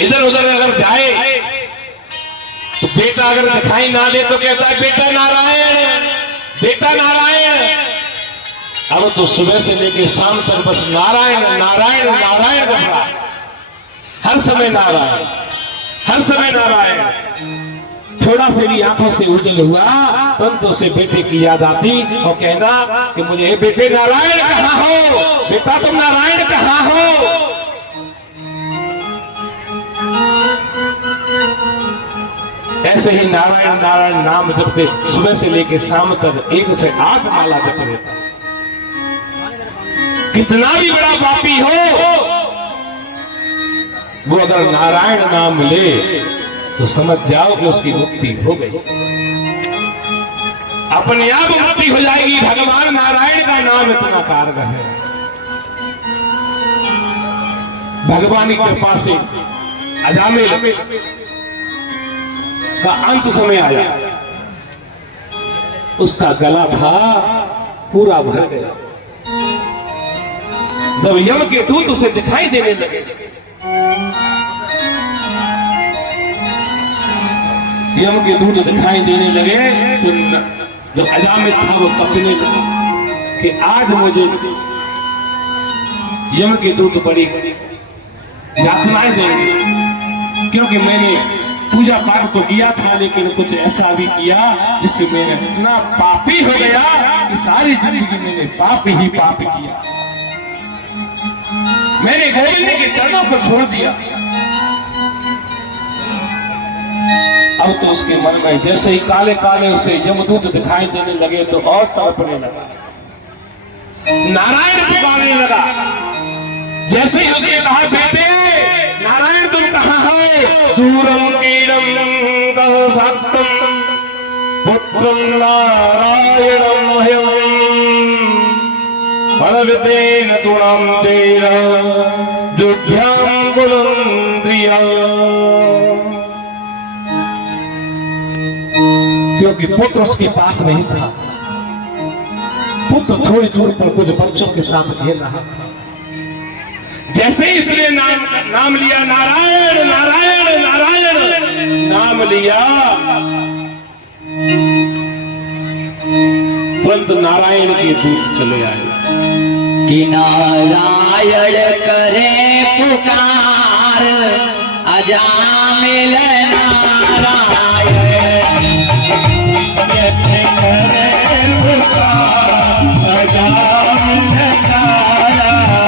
इधर उधर अगर जाए तो बेटा अगर दिखाई ना दे तो कहता है बेटा नारायण, बेटा नारायण। अब तो सुबह से लेके शाम तक बस नारायण नारायण नारायण कर रहा है, हर समय नारायण, हर समय नारायण। थोड़ा से भी आंखों से उजल हुआ तुरंत तो उसे बेटे की याद आती और कहना कि मुझे बेटे नारायण कहाँ हो, बेटा तुम नारायण कहाँ हो। ऐसे ही नारायण नारायण नाम जपते सुबह से लेकर शाम तक 1 से 8 माला जप लेता। कितना भी बड़ा पापी हो वो अगर नारायण नाम ले तो समझ जाओ कि उसकी मुक्ति हो गई, अपने आप मुक्ति हो जाएगी। भगवान नारायण का नाम इतना कारगर है। भगवान की कृपा से अजामिल का अंत समय आया, उसका गला था पूरा भर गया। जब यम के दूत उसे दिखाई देने लगे, यम के दूत दिखाई देने लगे तो जब अजामिल था वो कपने लगा कि आज मुझे यम के दूत बड़ी यातनाएं देंगे, क्योंकि मैंने पूजा पाठ तो किया था लेकिन कुछ ऐसा भी किया जिससे मैं इतना पापी हो गया कि सारी जिंदगी मैंने पाप ही पाप किया। मैंने गोविंद के चरणों को छोड़ दिया। अब तो उसके मन में जैसे ही काले काले उसे यमदूत दिखाई देने लगे तो और तड़पने लगा, नारायण पुकारने लगा। जैसे ही उसने कहा बेटे नारायण तुम कहाँ हो, दूरम कीड़म सत्यम पुत्रम नारायणम हयम फलवितेन तुणम तेरा जुभ्याम बुलंद्रिया। क्योंकि पुत्र उसके पास नहीं था, पुत्र थोड़ी दूर पर कुछ बच्चों के साथ खेल रहा था। जैसे ही इसने नाम लिया नारायण नारायण नारायण नाम लिया, तुरंत नारायण के दूत चले आए कि नारायण करे पुकार अजामिल नारायण करे पुकार अजामिल नारायण।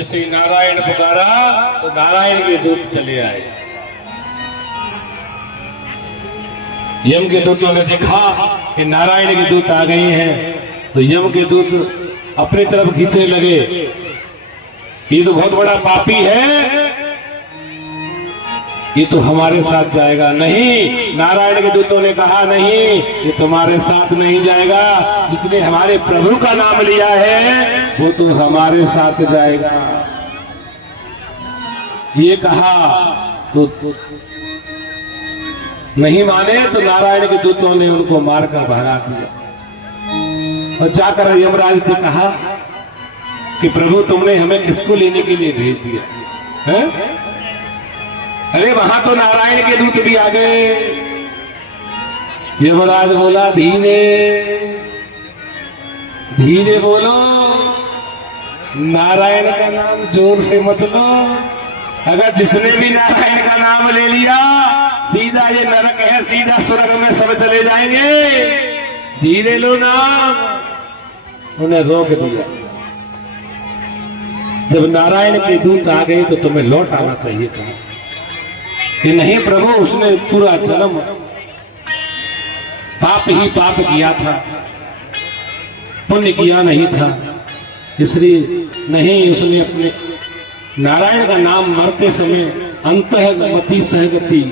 जैसे ही नारायण पुकारा तो नारायण के दूत चले आए। यम के दूतों ने देखा कि नारायण के दूत आ गए हैं, तो यम के दूत अपनी तरफ खींचने लगे। ये तो बहुत बड़ा पापी है, ये तो हमारे साथ जाएगा। नहीं, नारायण के दूतों ने कहा नहीं, ये तुम्हारे साथ नहीं जाएगा। जिसने हमारे प्रभु का नाम लिया है वो तो हमारे साथ जाएगा। ये कहा तो नहीं माने, तो नारायण के दूतों ने उनको मारकर भगा दिया और जाकर यमराज से कहा कि प्रभु तुमने हमें किसको लेने के लिए भेज दिया है? अरे वहां तो नारायण के दूत भी आ गए। यमराज बोला धीरे धीरे बोलो, नारायण का नाम जोर से मत लो। अगर जिसने भी नारायण का नाम ले लिया सीधा ये नरक है, सीधा स्वर्ग में सब चले जाएंगे। धीरे लो नाम। उन्हें रोक दिया। जब नारायण के दूत आ गए तो तुम्हें लौट आना चाहिए था कि नहीं प्रभु, उसने पूरा जन्म पाप ही पाप किया था, पुण्य किया नहीं था। इसलिए नहीं, उसने अपने नारायण का नाम मरते समय अंतःमति सहगति,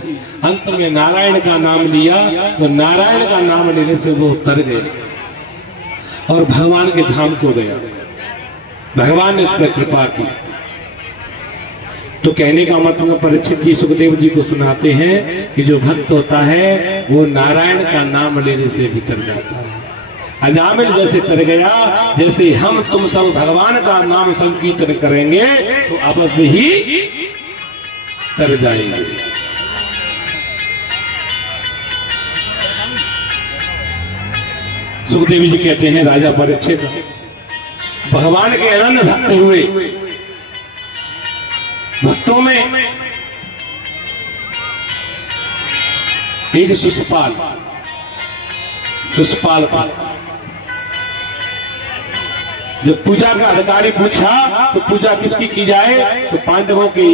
अंत में नारायण का नाम लिया। तो नारायण का नाम लेने से वो उतर गए और भगवान के धाम को गया। भगवान ने उस पर कृपा की। तो कहने का मतलब परीक्षित जी सुखदेव जी को सुनाते हैं कि जो भक्त होता है वो नारायण का नाम लेने से भी तर जाता है। अजामिल जैसे तर गया, जैसे हम तुम सब भगवान का नाम संकीर्तन करेंगे तो आपस ही तर जाएंगे। सुखदेव जी कहते हैं राजा परीक्षित भगवान के अनन्य भक्त हुए। भक्तों में एक शिशुपाल था। जब पूजा का अधिकारी पूछा तो पूजा किसकी की जाए, तो पांडवों के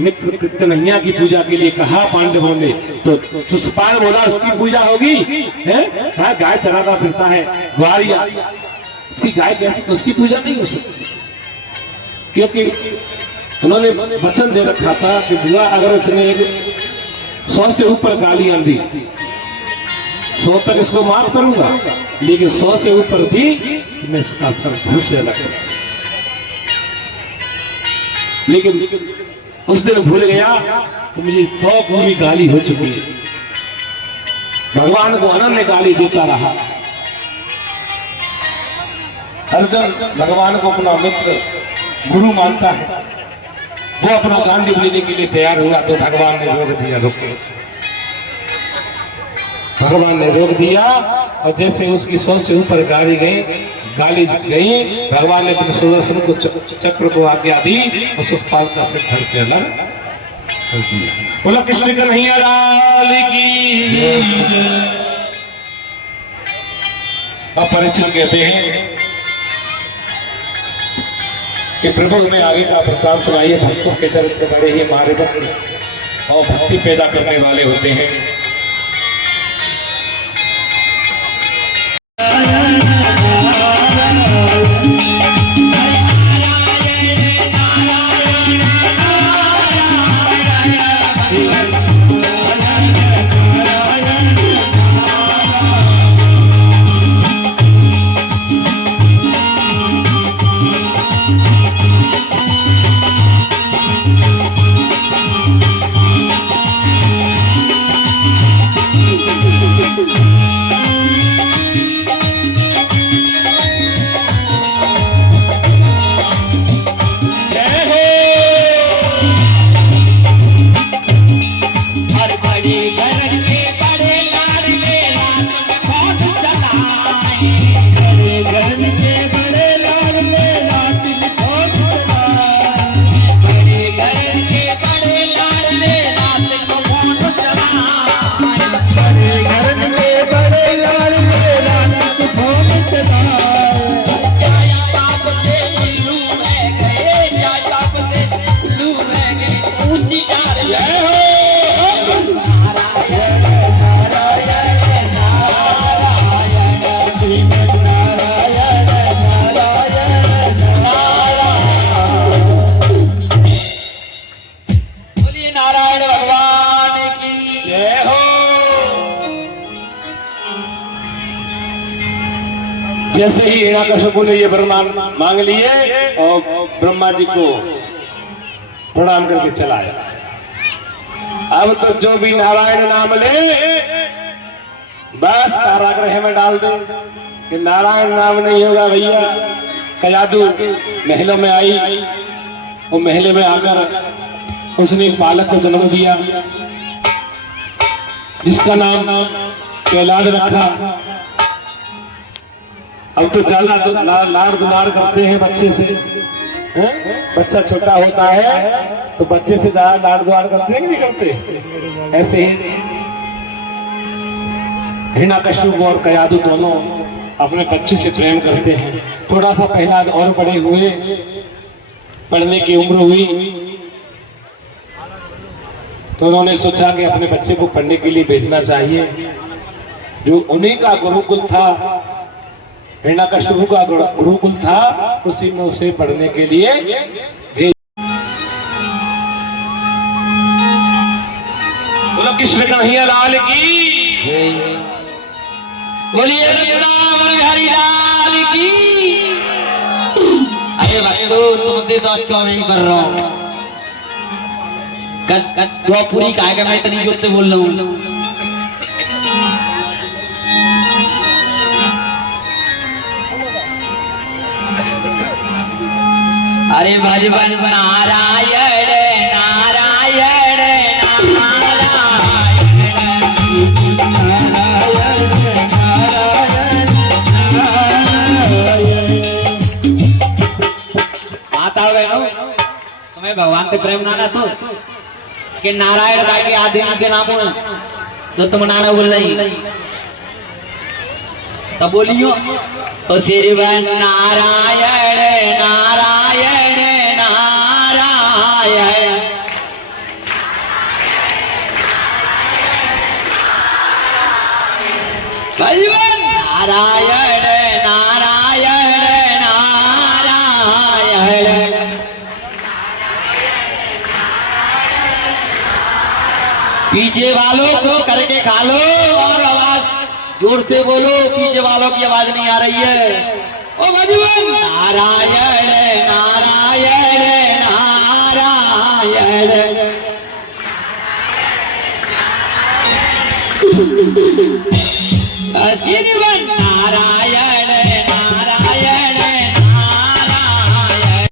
मित्र कृतनैया की पूजा के लिए कहा पांडवों ने। तो शिशुपाल बोला उसकी पूजा होगी है? गाय चराता फिरता है ग्वालिया, उसकी गाय कैसे, उसकी पूजा नहीं हो सकती। क्योंकि उन्होंने वचन दे रखा था कि बुआ अगर इसने 100 से ऊपर गालियां दी 100 तक इसको माफ करूंगा, लेकिन 100 से ऊपर दी तो मैं इसका सर धड़ से अलग करूंगा। लेकिन उस दिन भूल गया तो मुझे 100 पूरी गाली हो चुकी है। भगवान को अनन्य गाली देता रहा। अर्जुन भगवान को अपना मित्र गुरु मानता है, वो अपना गांडीव लेने के लिए तैयार हुआ तो भगवान ने रोक दिया। भगवान ने रोक दिया और जैसे उसकी 100 से ऊपर गाली गई, भगवान ने अपने सुदर्शन को चक्र को आज्ञा दी और शिशुपाल का सिर धड़ से अलग कर दिया। बोला कृष्ण कन्हैया लाल की। अब परीक्षित कहते हैं कि प्रभु हमें आगे का प्रताप सुनाइए। भक्तों के चरित्र बड़े ही मार्मिक और भक्ति पैदा करने वाले होते हैं। जैसे ही हिरण्यकशिपु ने ये वरमान मांग लिए और ब्रह्मा जी को प्रणाम करके चलाया। अब तो जो भी नारायण नाम ले बस कारागृह में डाल दे कि नारायण नाम नहीं होगा भैया। कयादू महलों में आई, वो महले में आकर उसने एक बालक को जन्म दिया जिसका नाम प्रहलाद रखा। अब तो ज्यादा लाड़ दुलार करते हैं बच्चे से, हैं? बच्चा छोटा होता है तो बच्चे से ज्यादा लाड़ दुलार करते हैं कि नहीं करते? ऐसे ही हिरण्यकशिपु और कयादू दोनों अपने बच्चे से प्रेम करते हैं। थोड़ा सा प्रहलाद और बड़े हुए, पढ़ने की उम्र हुई, तो उन्होंने सोचा कि अपने बच्चे को पढ़ने के लिए भेजना चाहिए। जो उन्हीं का गुरुकुल था, हिरण्यकशिपु का गुरुकुल था, उसी में उसे पढ़ने के लिए भेज। बोलो कृष्ण कन्हैया लाल की, बोलिए वृंदावन बिहारी लाल की। अरे भक्तों, तुमसे तो अच्छा नहीं कर रहा हूँ। दो पूरी कहा मैं इतनी जोर से बोल रहा हूँ। अरे भजवन नारायण नारायण माता बहनों, तुम्हें भगवान से प्रेम नाना तो कि नारायण का के आदमी के नाम हो तो तुम नाना बोल रही तो बोलियो तो श्रीवन नारायण नारायण नारायण। भगवान नारायण नारायण नारायण। पीछे वालों कुछ करके खा लो और आवाज जोर से बोलो, पीछे वालों की आवाज नहीं आ रही है। ओ भगवान नारायण नारायण नारायण। श्रीवन